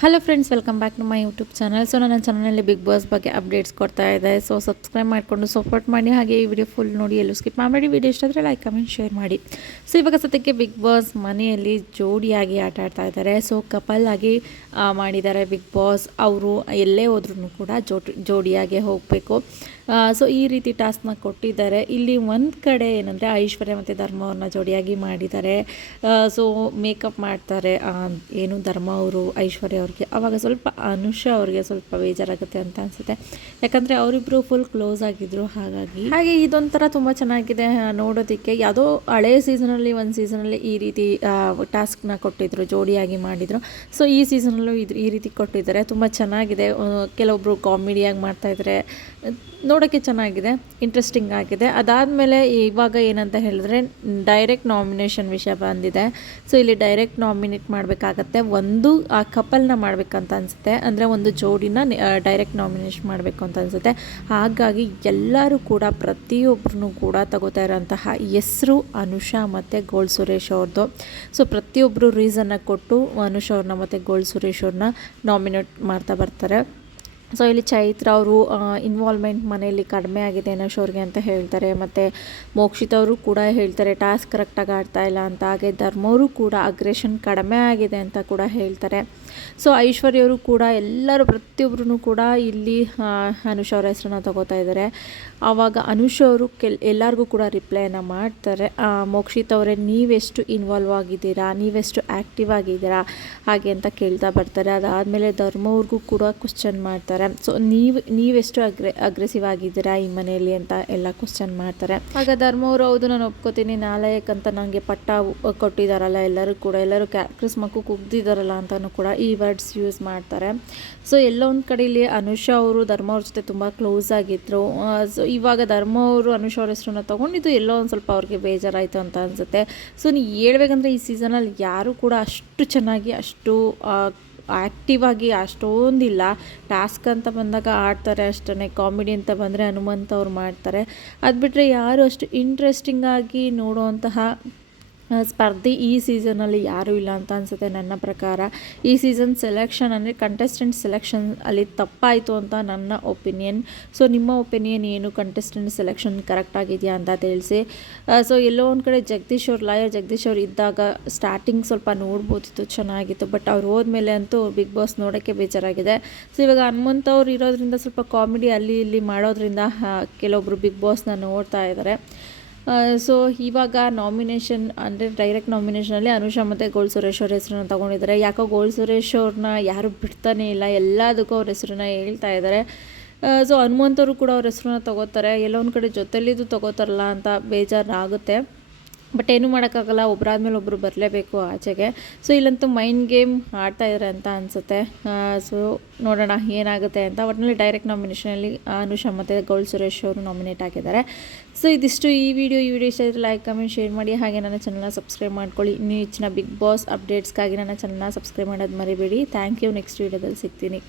Hello friends welcome back to my YouTube channel so ನನ್ನ ಚಾನಲಲ್ಲಿ big boss ಬಗ್ಗೆ updates ಕೊಡ್ತಾ ಇದೆ. ಸೊ ಸಬ್ಸ್ಕ್ರೈಬ್ ಮಾಡಿಕೊಂಡು ಸಪೋರ್ಟ್ ಮಾಡಿ. ಹಾಗೆ ಈ ವಿಡಿಯೋ ಫುಲ್ ನೋಡಿ, ಎಲ್ಲೂ ಸ್ಕಿಪ್ ಮಾಡಿ ವಿಡಿಯೋ ಇಷ್ಟ ಆದರೆ ಲೈಕ್ ಕಮೆಂಟ್ ಶೇರ್ ಮಾಡಿ. ಸೊ ಇವಾಗ ಸದ್ಯಕ್ಕೆ ಬಿಗ್ ಬಾಸ್ ಮನೆಯಲ್ಲಿ ಜೋಡಿಯಾಗಿ ಆಟ ಆಡ್ತಾ ಇದ್ದಾರೆ. ಸೊ ಕಪಲ್ ಆಗಿ ಮಾಡಿದ್ದಾರೆ ಬಿಗ್ ಬಾಸ್ ಅವರು ಎಲ್ಲೇ ಹೋದ್ರೂ ಕೂಡ ಜೋಡಿ, ಜೋಡಿಯಾಗಿ ಹೋಗಬೇಕು. ಸೊ ಈ ರೀತಿ ಟಾಸ್ಕ್ನ ಕೊಟ್ಟಿದ್ದಾರೆ. ಇಲ್ಲಿ ಒಂದು ಕಡೆ ಏನಂದರೆ ಐಶ್ವರ್ಯ ಮತ್ತು ಧರ್ಮ ಅವ್ರನ್ನ ಜೋಡಿಯಾಗಿ ಮಾಡಿದ್ದಾರೆ. ಸೊ ಮೇಕಪ್ ಮಾಡ್ತಾರೆ. ಏನು ಧರ್ಮ ಅವರು, ಐಶ್ವರ್ಯ ಅವ್ರಿಗೆ, ಅವಾಗ ಸ್ವಲ್ಪ ಅನುಷ ಅವ್ರಿಗೆ ಸ್ವಲ್ಪ ಬೇಜಾರಾಗುತ್ತೆ ಅಂತ ಅನಿಸುತ್ತೆ. ಯಾಕಂದರೆ ಅವರಿಬ್ಬರು ಫುಲ್ ಕ್ಲೋಸ್ ಆಗಿದ್ರು, ಹಾಗಾಗಿ ಹಾಗೆ ಇದೊಂಥರ ತುಂಬ ಚೆನ್ನಾಗಿದೆ ನೋಡೋದಿಕ್ಕೆ. ಯಾವುದೋ ಹಳೆ ಸೀಸನಲ್ಲಿ ಒಂದು ಸೀಸನಲ್ಲಿ ಈ ರೀತಿ ಟಾಸ್ಕ್ನ ಕೊಟ್ಟಿದ್ರು, ಜೋಡಿಯಾಗಿ ಮಾಡಿದರು. ಸೊ ಈ ಸೀಸನಲ್ಲೂ ಇದು, ಈ ರೀತಿ ಕೊಟ್ಟಿದ್ದಾರೆ. ತುಂಬ ಚೆನ್ನಾಗಿದೆ. ಕೆಲವೊಬ್ಬರು ಕಾಮಿಡಿಯಾಗಿ ಮಾಡ್ತಾಯಿದ್ದಾರೆ ನೋಡೋಕ್ಕೆ ಚೆನ್ನಾಗಿದೆ ಇಂಟ್ರೆಸ್ಟಿಂಗ್ ಆಗಿದೆ. ಅದಾದಮೇಲೆ ಇವಾಗ ಏನಂತ ಹೇಳಿದ್ರೆ ಡೈರೆಕ್ಟ್ ನಾಮಿನೇಷನ್ ವಿಷಯ ಬಂದಿದೆ. ಸೊ ಇಲ್ಲಿ ಡೈರೆಕ್ಟ್ ನಾಮಿನೇಟ್ ಮಾಡಬೇಕಾಗತ್ತೆ. ಒಂದು, ಆ ಕಪಲ್ನ ಮಾಡಬೇಕಂತ ಅನಿಸುತ್ತೆ. ಅಂದರೆ ಒಂದು ಜೋಡಿನ ಡೈರೆಕ್ಟ್ ನಾಮಿನೇಷನ್ ಮಾಡಬೇಕು ಅಂತ ಅನಿಸುತ್ತೆ. ಹಾಗಾಗಿ ಎಲ್ಲರೂ ಕೂಡ ಪ್ರತಿಯೊಬ್ಬರೂ ಕೂಡ ತಗೋತಾ ಇರೋಂತಹ ಹೆಸರು ಅನುಷಾ ಮತ್ತು ಗೋಲ್ಡ್ ಸುರೇಶ್ ಅವ್ರದ್ದು ಸೊ ಪ್ರತಿಯೊಬ್ಬರು ರೀಸನ್ನ ಕೊಟ್ಟು ಅನುಷಾ ಅವ್ರನ್ನ ಮತ್ತು ಗೋಲ್ಡ್ ಸುರೇಶ್ ಅವ್ರನ್ನ ನಾಮಿನೇಟ್ ಮಾಡ್ತಾ ಬರ್ತಾರೆ. ಸೊ ಇಲ್ಲಿ ಚೈತ್ರ ಅವರು ಇನ್ವಾಲ್ವ್ಮೆಂಟ್ ಮನೆಯಲ್ಲಿ ಕಡಿಮೆ ಆಗಿದೆ ಅನುಷ್ ಅವ್ರಿಗೆ ಅಂತ ಹೇಳ್ತಾರೆ. ಮತ್ತು ಮೋಕ್ಷಿತ್ ಅವರು ಕೂಡ ಹೇಳ್ತಾರೆ ಟಾಸ್ಕ್ ಕರೆಕ್ಟಾಗಿ ಆಡ್ತಾ ಇಲ್ಲ ಅಂತ. ಹಾಗೆ ಧರ್ಮವರು ಕೂಡ ಅಗ್ರೆಷನ್ ಕಡಿಮೆ ಆಗಿದೆ ಅಂತ ಕೂಡ ಹೇಳ್ತಾರೆ. ಸೊ ಐಶ್ವರ್ಯವರು ಕೂಡ ಎಲ್ಲರೂ ಪ್ರತಿಯೊಬ್ಬರೂ ಕೂಡ ಇಲ್ಲಿ ಅನುಷ ಅವ್ರ ಹೆಸರನ್ನ ತಗೋತಾ ಇದ್ದಾರೆ. ಆವಾಗ ಅನುಷ್ ಅವರು ಕೆಲ್, ಎಲ್ಲರಿಗೂ ಕೂಡ ರಿಪ್ಲೈನ ಮಾಡ್ತಾರೆ. ಮೋಕ್ಷಿತ್ ಅವರೇ, ನೀವೆಷ್ಟು ಇನ್ವಾಲ್ವ್ ಆಗಿದ್ದೀರಾ? ನೀವೆಷ್ಟು ಆ್ಯಕ್ಟಿವ್ ಆಗಿದ್ದೀರಾ? ಹಾಗೆ ಅಂತ ಕೇಳ್ತಾ ಬರ್ತಾರೆ. ಅದಾದಮೇಲೆ ಧರ್ಮವ್ರಿಗೂ ಕೂಡ ಕ್ವಶನ್ ಮಾಡ್ತಾರೆ. ಸೊ ನೀವು ನೀವೆಷ್ಟು ಅಗ್ರೆ ಅಗ್ರೆಸಿವ್ ಆಗಿದ್ದೀರಾ ಈ ಮನೆಯಲ್ಲಿ ಅಂತ ಎಲ್ಲ ಕ್ವಶನ್ ಮಾಡ್ತಾರೆ. ಆಗ ಧರ್ಮವ್ರು ಹೌದು, ನಾನು ಒಪ್ಕೋತೀನಿ. ನಾಲಯಕ್ಕಂತ ನನಗೆ ಪಟ್ಟ ಕೊಟ್ಟಿದ್ದಾರಲ್ಲ ಎಲ್ಲರೂ ಕೂಡ, ಎಲ್ಲರೂ ಕ್ಯಾ, ಕ್ರಿಸ್ಮಕ್ಕೂ ಕುಗ್ದಿದ್ದಾರಲ್ಲ ಅಂತಲೂ ಕೂಡ ಈ ವರ್ಡ್ಸ್ ಯೂಸ್ ಮಾಡ್ತಾರೆ. ಸೊ ಎಲ್ಲ ಒಂದು ಕಡೆಯಲ್ಲಿ ಅನುಷಾ ಅವರು ಧರ್ಮ ಅವ್ರ ಜೊತೆ ತುಂಬ ಕ್ಲೋಸ್ ಆಗಿದ್ದರು ಸೊ ಇವಾಗ ಧರ್ಮ ಅವರು, ಅನುಷಾ ಅವ್ರ ಹೆಸರನ್ನ ತೊಗೊಂಡಿದ್ದು ಎಲ್ಲೋ ಒಂದು ಸ್ವಲ್ಪ ಅವ್ರಿಗೆ ಬೇಜಾರಾಯಿತು ಅಂತ ಅನಿಸುತ್ತೆ. ಸೊ ನೀವು ಹೇಳ್ಬೇಕಂದ್ರೆ ಈ ಸೀಸನಲ್ಲಿ ಯಾರೂ ಕೂಡ ಅಷ್ಟು ಚೆನ್ನಾಗಿ, ಅಷ್ಟು ಆ್ಯಕ್ಟಿವ್ ಆಗಿ ಅಷ್ಟೊಂದಿಲ್ಲ. ಟಾಸ್ಕ್ ಅಂತ ಬಂದಾಗ ಆಡ್ತಾರೆ ಅಷ್ಟೇ ಕಾಮಿಡಿ ಅಂತ ಬಂದರೆ ಹನುಮಂತ ಅವ್ರು ಮಾಡ್ತಾರೆ. ಅದು ಬಿಟ್ಟರೆ ಯಾರು ಅಷ್ಟು ಇಂಟ್ರೆಸ್ಟಿಂಗಾಗಿ ನೋಡುವಂತಹ ಸ್ಪರ್ಧಿ ಈ ಸೀಸನಲ್ಲಿ ಯಾರೂ ಇಲ್ಲ ಅಂತ ಅನಿಸುತ್ತೆ ನನ್ನ ಪ್ರಕಾರ. ಈ ಸೀಸನ್ ಸೆಲೆಕ್ಷನ್ ಅಂದರೆ ಕಂಟೆಸ್ಟೆಂಟ್ ಸೆಲೆಕ್ಷನ್ ಅಲ್ಲಿ ತಪ್ಪಾಯಿತು ಅಂತ ನನ್ನ ಒಪಿನಿಯನ್ ಸೊ ನಿಮ್ಮ ಒಪಿನಿಯನ್ ಏನು? ಕಂಟೆಸ್ಟೆಂಟ್ ಸೆಲೆಕ್ಷನ್ ಕರೆಕ್ಟ್ ಆಗಿದೆಯಾ ಅಂತ ತಿಳಿಸಿ. ಸೊ ಎಲ್ಲೋ ಒಂದು ಕಡೆ ಜಗದೀಶ್ ಅವ್ರು ಲಾಯರ್ ಜಗದೀಶ್ ಅವ್ರು ಇದ್ದಾಗ ಸ್ಟಾರ್ಟಿಂಗ್ ಸ್ವಲ್ಪ ನೋಡ್ಬೋದಿತ್ತು, ಚೆನ್ನಾಗಿತ್ತು. ಬಟ್ ಅವ್ರು ಹೋದ್ಮೇಲೆ ಅಂತೂ ಬಿಗ್ ಬಾಸ್ ನೋಡೋಕ್ಕೆ ಬೇಜಾರಾಗಿದೆ. ಸೊ ಇವಾಗ ಹನುಮಂತ ಅವ್ರು ಇರೋದ್ರಿಂದ ಸ್ವಲ್ಪ ಕಾಮಿಡಿ ಅಲ್ಲಿ ಇಲ್ಲಿ ಮಾಡೋದ್ರಿಂದ ಕೆಲವೊಬ್ಬರು ಬಿಗ್ ಬಾಸ್ನ ನೋಡ್ತಾ ಇದ್ದಾರೆ ಸೊ ಇವಾಗ ನಾಮಿನೇಷನ್ ಅಂದರೆ ಡೈರೆಕ್ಟ್ ನಾಮಿನೇಷನಲ್ಲಿ ಅನುಷಾ ಮತ್ತು ಗೋಲ್ ಸುರೇಶ್ ಅವ್ರ ಹೆಸರನ್ನ ತೊಗೊಂಡಿದ್ದಾರೆ. ಯಾಕೋ ಗೋಲ್ ಸುರೇಶ್ ಅವ್ರನ್ನ ಯಾರು ಬಿಡ್ತಾನೇ ಇಲ್ಲ, ಎಲ್ಲದಕ್ಕೂ ಅವ್ರ ಹೆಸರನ್ನ ಹೇಳ್ತಾ ಇದ್ದಾರೆ ಸೊ ಹನುಮಂತವರು ಕೂಡ ಅವ್ರ ಹೆಸರನ್ನ ತೊಗೋತಾರೆ. ಎಲ್ಲೋ ಒಂದು ಕಡೆ ಜೊತೆಲಿದ್ದು ತೊಗೋತಾರಲ್ಲ ಅಂತ ಬೇಜಾರಾಗುತ್ತೆ. ಬಟ್ ಏನೂ ಮಾಡೋಕ್ಕಾಗಲ್ಲ ಒಬ್ಬರಾದ್ಮೇಲೆ ಒಬ್ಬರು ಬರಲೇಬೇಕು ಆಚೆಗೆ. ಸೊ ಇಲ್ಲಂತೂ ಮೈಂಡ್ ಗೇಮ್ ಆಡ್ತಾ ಇದ್ದಾರೆ ಅಂತ ಅನಿಸುತ್ತೆ. ಸೊ ನೋಡೋಣ ಏನಾಗುತ್ತೆ ಅಂತ. ಒಟ್ಟಿನಲ್ಲಿ ಡೈರೆಕ್ಟ್ ನಾಮಿನೇಷನಲ್ಲಿ ಅನುಷಾ ಮತ್ತು ಗೌಲ್ ಸುರೇಶ್ ಅವರು ನಾಮಿನೇಟ್ ಆಗಿದ್ದಾರೆ. ಸೊ ಇದಿಷ್ಟು ಈ ವಿಡಿಯೋ ಈ ವಿಡಿಯೋ ಇಷ್ಟ ಲೈಕ್ ಕಮೆಂಟ್ ಶೇರ್ ಮಾಡಿ. ಹಾಗೆ ನನ್ನ ಚಾನಲ್ನ ಸಬ್ಸ್ಕ್ರೈಬ್ ಮಾಡ್ಕೊಳ್ಳಿ. ಇನ್ನೂ ಹೆಚ್ಚಿನ ಬಿಗ್ ಬಾಸ್ ಅಪ್ಡೇಟ್ಸ್ಗಾಗಿ ನನ್ನ ಚಾನಲ್ನ ಸಬ್ಸ್ಕ್ರೈಬ್ ಮಾಡೋದು ಮರಿಬೇಡಿ. ಥ್ಯಾಂಕ್ ಯು ನೆಕ್ಸ್ಟ್ ವೀಡಿಯೋದಲ್ಲಿ ಸಿಗ್ತೀನಿ.